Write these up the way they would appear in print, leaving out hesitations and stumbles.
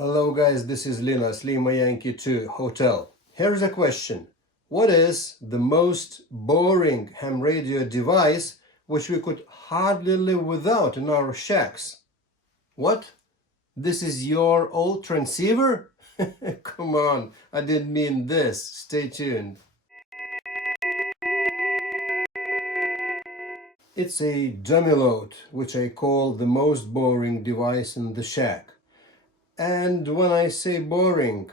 Hello guys, this is Linas, Lima Yankee 2 Hotel. Here's a question. What is the most boring ham radio device which we could hardly live without in our shacks? What? This is your old transceiver? Come on, I didn't mean this. Stay tuned. It's a dummy load, which I call the most boring device in the shack. And when I say boring,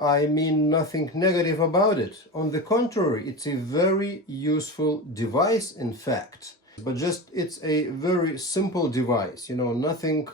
I mean nothing negative about it. On the contrary, it's a very useful device, in fact. But just it's a very simple device, nothing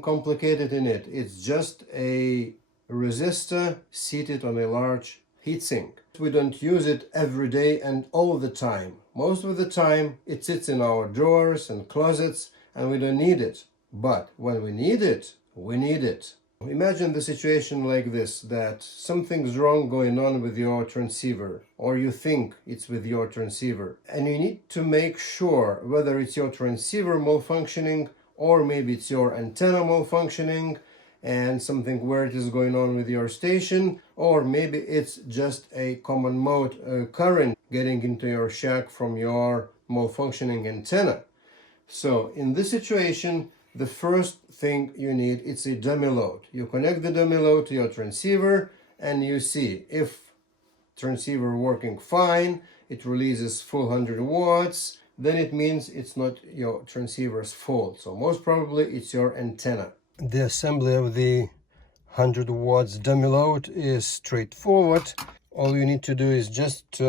complicated in it. It's just a resistor seated on a large heatsink. We don't use it every day and all the time. Most of the time it sits in our drawers and closets and we don't need it. But when we need it, we need it. Imagine the situation like this, that something's wrong going on with your transceiver, or you think it's with your transceiver, and you need to make sure whether it's your transceiver malfunctioning or maybe it's your antenna malfunctioning and something weird is going on with your station, or maybe it's just a common mode current getting into your shack from your malfunctioning antenna. So in this situation, the first thing you need is a dummy load. You connect the dummy load to your transceiver and you see if transceiver working fine, it releases full 100 watts, then it means it's not your transceiver's fault. So most probably it's your antenna. The assembly of the 100 watts dummy load is straightforward. All you need to do is just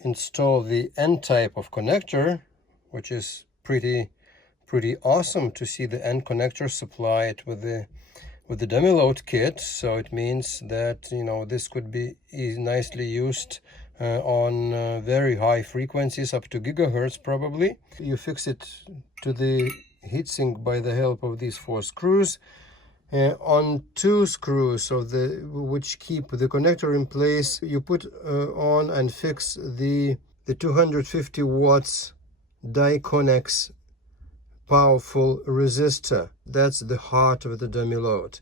install the N type of connector, which is pretty awesome to see the N connector supplied with the dummy load kit. So it means that this could be nicely used on very high frequencies, up to gigahertz probably. You fix it to the heatsink by the help of these 4 screws. On 2 screws which keep the connector in place, you put on and fix the 250 watts Diconnex powerful resistor. That's the heart of the dummy load.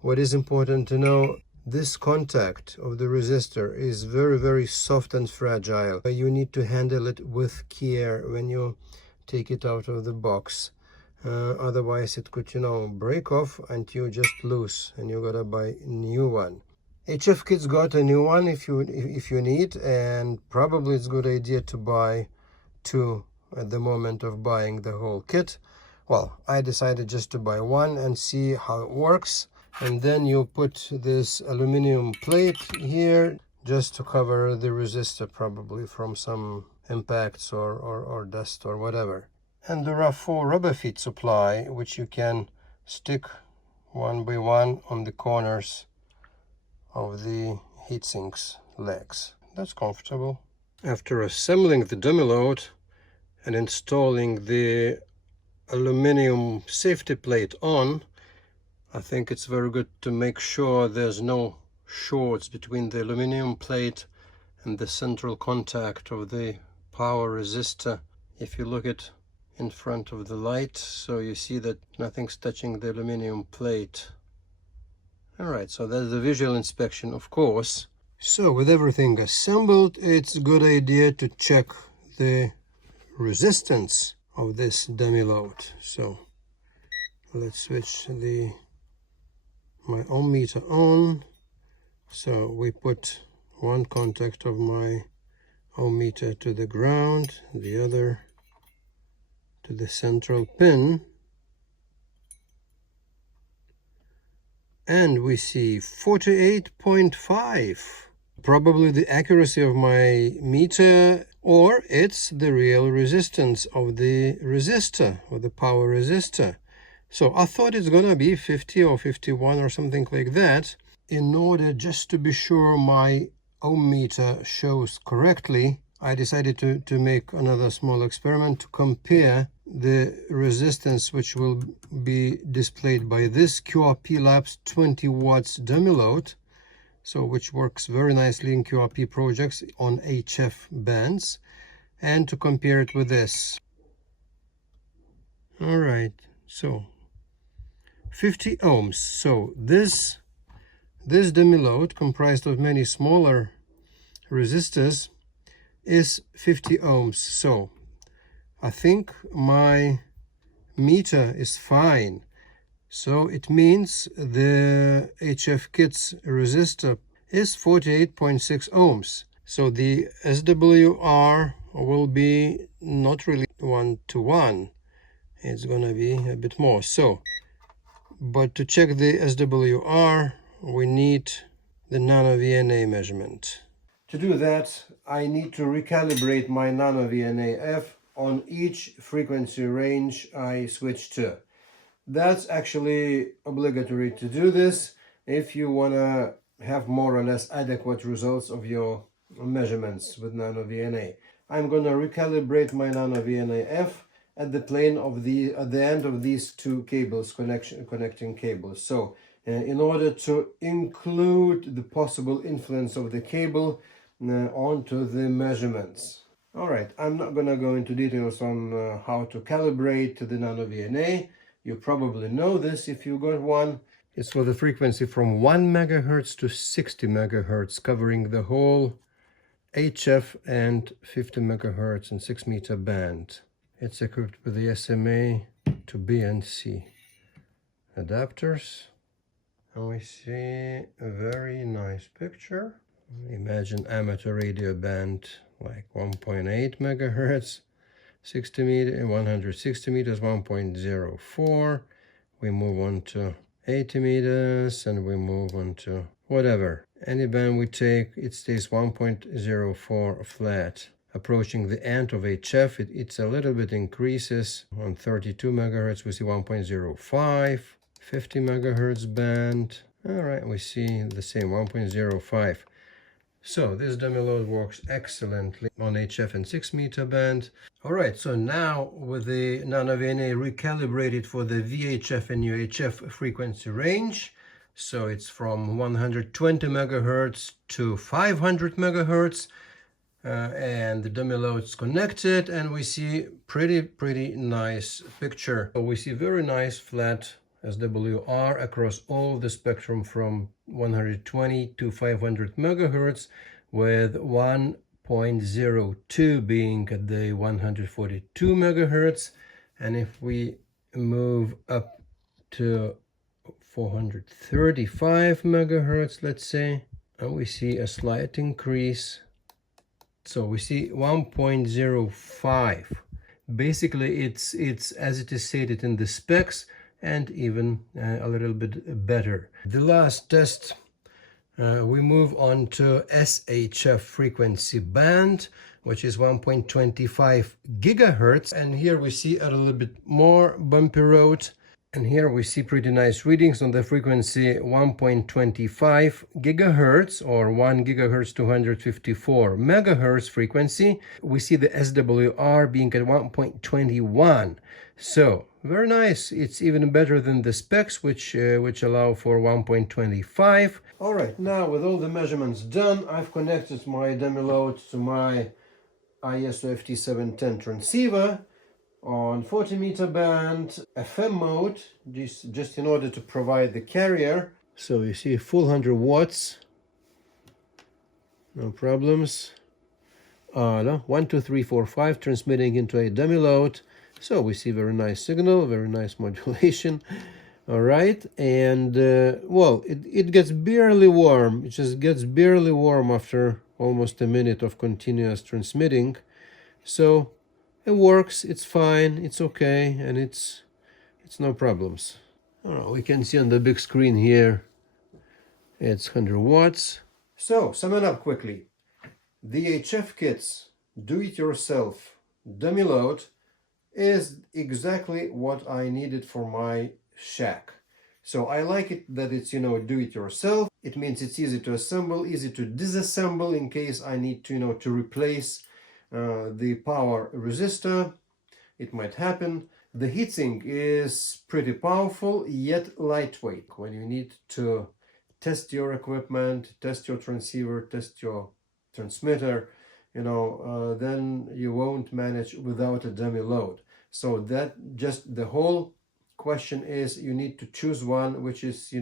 What is important to know, this contact of the resistor is very soft and fragile. You need to handle it with care when you take it out of the box. Otherwise it could break off and you just lose and you gotta buy a new one. HFKits got a new one if you need, and probably it's a good idea to buy 2 at the moment of buying the whole kit. Well, I decided just to buy 1 and see how it works. And then you put this aluminum plate here just to cover the resistor, probably from some impacts or dust or whatever. And there are 4 rubber feet supply, which you can stick one by one on the corners of the heatsink's legs. That's comfortable. After assembling the dummy load and installing the aluminum safety plate on, I think it's very good to make sure there's no shorts between the aluminum plate and the central contact of the power resistor. If you look at in front of the light, so you see that nothing's touching the aluminum plate. Alright, so that's the visual inspection, of course. So with everything assembled, it's a good idea to check the resistance of this dummy load. So let's switch my ohm meter on. So we put one contact of my ohm meter to the ground, the other to the central pin, and we see 48.5. Probably the accuracy of my meter, or it's the real resistance of the resistor, or the power resistor. So I thought it's gonna be 50 or 51 or something like that. In order just to be sure my ohm meter shows correctly, I decided to make another small experiment to compare the resistance which will be displayed by this QRPLabs 20 watts dummy load, so which works very nicely in QRP projects on HF bands, and to compare it with this. All right, so 50 ohms. So this dummy load, comprised of many smaller resistors, is 50 ohms. So I think my meter is fine. So it means the HFKits resistor is 48.6 ohms. So the SWR will be not really 1:1. It's gonna be a bit more. So, but to check the SWR, we need the nano VNA measurement. To do that, I need to recalibrate my nano VNA-F on each frequency range I switch to. That's actually obligatory to do this if you want to have more or less adequate results of your measurements with nano VNA. I'm going to recalibrate my nano VNA-F at the plane of at the end of these two cables, connecting cables. So in order to include the possible influence of the cable onto the measurements. All right, I'm not going to go into details on how to calibrate the nano VNA. You probably know this if you got one. It's for the frequency from 1 megahertz to 60 megahertz, covering the whole HF and 50 megahertz and 6 meter band. It's equipped with the SMA to B and C adapters. And we see a very nice picture. Imagine amateur radio band like 1.8 megahertz. 60 meter, 160 meters, 1.04. We move on to 80 meters and we move on to whatever. Any band we take, it stays 1.04 flat. Approaching the end of HF, it's a little bit increases. On 32 megahertz, we see 1.05. 50 megahertz band. All right, we see the same 1.05. So this dummy load works excellently on HF and 6 meter band. All right, so now with the nano VNA recalibrated for the VHF and UHF frequency range, so it's from 120 megahertz to 500 megahertz, and the dummy load's connected, and we see pretty nice picture. So we see very nice flat SWR across all the spectrum from 120 to 500 megahertz, with 1.02 being at the 142 megahertz. And if we move up to 435 megahertz, let's say, and we see a slight increase. So we see 1.05. Basically, it's as it is stated in the specs, and even a little bit better. The last test, we move on to SHF frequency band, which is 1.25 gigahertz. And here we see a little bit more bumpy road. And here we see pretty nice readings on the frequency 1.25 gigahertz or 1 gigahertz 254 megahertz frequency. We see the SWR being at 1.21. So very nice. It's even better than the specs, which allow for 1.25. All right, now with all the measurements done, I've connected my dummy load to my ISO FT710 transceiver on 40 meter band, FM mode, just in order to provide the carrier. So you see full 100 watts, no problems. 1, 2, 3, 4, 5 transmitting into a dummy load. So we see very nice signal, very nice modulation. All right, and well, it gets barely warm. It just gets barely warm after almost a minute of continuous transmitting. So it works, it's fine, it's okay, and it's no problems. All right, we can see on the big screen here, it's 100 watts. So, summing up quickly, the HFKits do-it-yourself dummy load is exactly what I needed for my shack. So I like it that it's, do-it-yourself. It means it's easy to assemble, easy to disassemble in case I need to, to replace the power resistor. It might happen. The heatsink is pretty powerful yet lightweight. When you need to test your equipment, test your transceiver, test your transmitter, then you won't manage without a dummy load. So that just the whole question is you need to choose one which is,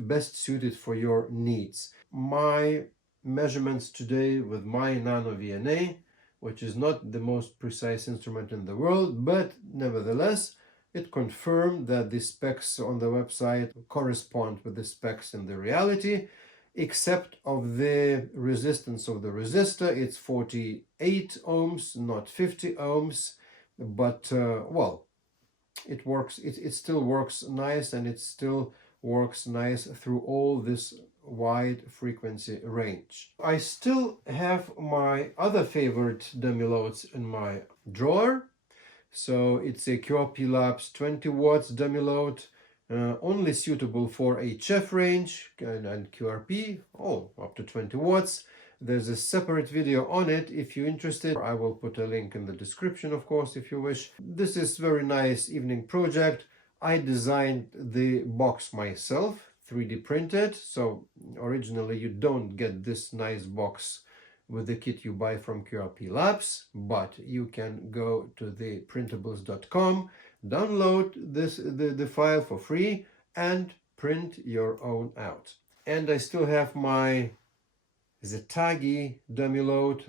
best suited for your needs. My measurements today with my Nano VNA, which is not the most precise instrument in the world, but nevertheless, it confirmed that the specs on the website correspond with the specs in the reality, except of the resistance of the resistor. It's 48 ohms, not 50 ohms, but well, it works. It still works nice, and it still works nice through all this wide frequency range. I still have my other favorite dummy loads in my drawer. So it's a QRPLabs 20 watts dummy load, only suitable for HF range and QRP, up to 20 watts. There's a separate video on it if you're interested. I will put a link in the description, of course, if you wish. This is very nice evening project. I designed the box myself, 3D printed. So originally you don't get this nice box with the kit you buy from QRPLabs, but you can go to the printables.com, download the file for free, and print your own out. And I still have my Zetagi dummy load.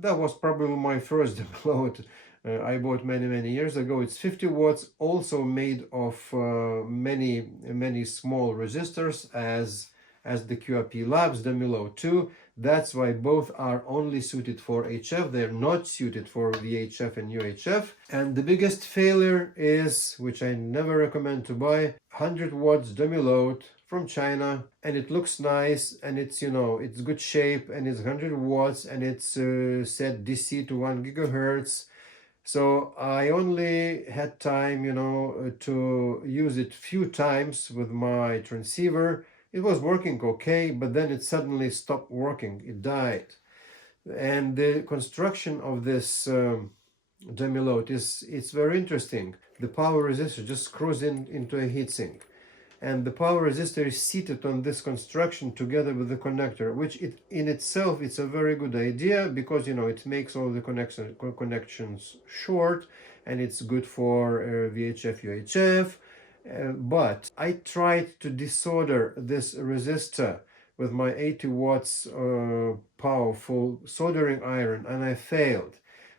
That was probably my first dummy load I bought many years ago. It's 50 watts, also made of many small resistors as the QRPLabs dummy load too. That's why both are only suited for HF. They're not suited for VHF and UHF. And the biggest failure is, which I never recommend to buy, 100 watts dummy load from China, and it looks nice, and it's, it's good shape, and it's 100 watts, and it's set DC to 1 gigahertz. So I only had time, to use it few times with my transceiver. It was working okay, but then it suddenly stopped working. It died. And the construction of this dummy load it's very interesting. The power resistor just screws into a heatsink. And the power resistor is seated on this construction together with the connector, which in itself it's a very good idea, because it makes all the connections short, and it's good for VHF, UHF. But I tried to desolder this resistor with my 80 watts powerful soldering iron, and I failed.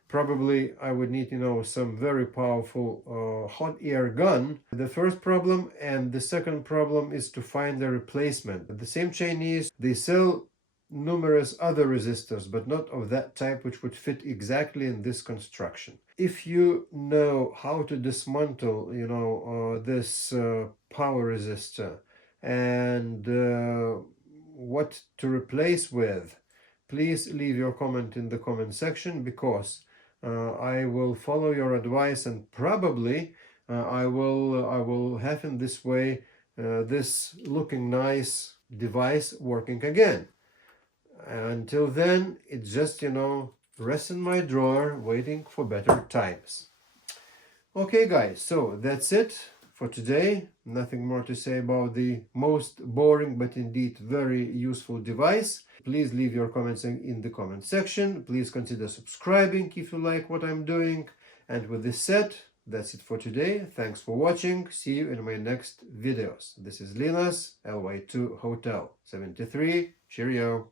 Probably I would need, some very powerful hot air gun. The first problem, and the second problem is to find a replacement. The same Chinese, they sell numerous other resistors, but not of that type which would fit exactly in this construction. If you know how to dismantle, this power resistor and what to replace with, please leave your comment in the comment section, because I will follow your advice, and probably I will have in this way this looking nice device working again. Until then, it's just, rests in my drawer waiting for better times. Okay guys, so that's it for today. Nothing more to say about the most boring but indeed very useful device. Please leave your comments in the comment section. Please consider subscribing if you like what I'm doing. And with this said, that's it for today. Thanks for watching. See you in my next videos. This is Linas, LY2 Hotel 73. Cheerio.